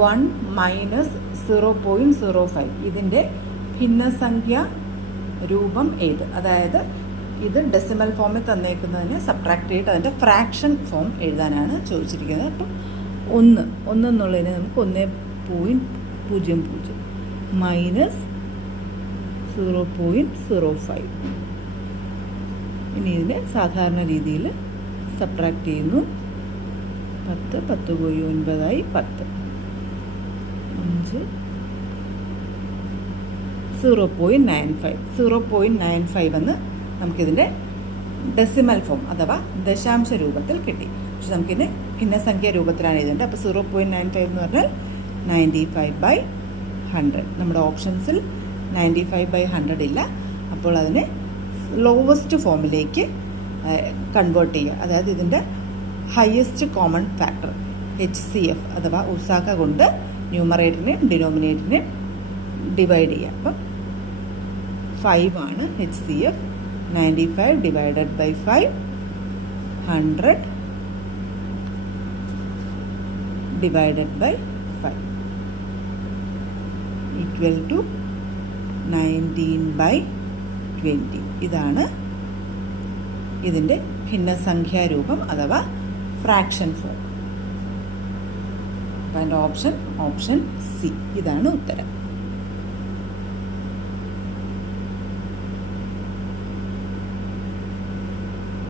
1 minus 0.05 ഇതിൻ്റെ ഭിന്നസംഖ്യ രൂപം ഏത്? അതായത് ഇത് ഡെസിമൽ ഫോമിൽ തന്നേക്കുന്നതിനെ സബ്ട്രാക്ട് ചെയ്തിട്ട് അതിൻ്റെ ഫ്രാക്ഷൻ ഫോം എഴുതാനാണ് ചോദിച്ചിരിക്കുന്നത്. അപ്പം 1 എന്നുള്ളതിന് നമുക്ക് 1.00 മൈനസ് 0.05. ഇനി ഇതിനെ സാധാരണ രീതിയിൽ സബ്ട്രാക്ട് ചെയ്യുന്നു. 10 പോയി 9 ആയി 10 5 0.95 എന്ന് നമുക്കിതിൻ്റെ ഡെസിമൽ ഫോം അഥവാ ദശാംശ രൂപത്തിൽ കിട്ടി. പക്ഷെ നമുക്കിതിന് ഭിന്നസംഖ്യ രൂപത്തിലാണ് എഴുതേണ്ടത്. അപ്പോൾ 0.95 എന്ന് പറഞ്ഞാൽ 95/100. നമ്മുടെ ഓപ്ഷൻസിൽ 95/100 ഇല്ല. അപ്പോൾ അതിനെ ലോവസ്റ്റ് ഫോമിലേക്ക് കൺവേർട്ട് ചെയ്യുക. അതായത് ഇതിൻ്റെ ഹയസ്റ്റ് കോമൺ ഫാക്ടർ HCF അഥവാ ഉസാക കൊണ്ട് ന്യൂമറേറ്ററിനെയും ഡിനോമിനേറ്ററിനെയും ഡിവൈഡ് ചെയ്യുക. അപ്പം 5 ആണ് HCF. 95 divided by 5 100 divided by 5 equal to 19/20. ഇതാണ് ഇതിൻ്റെ ഭിന്നസംഖ്യാരൂപം അഥവാ ഫ്രാക്ഷൻ ഫോം. അപ്പോൾ അതിൻ്റെ ഓപ്ഷൻ C. ഇതാണ് ഉത്തരം.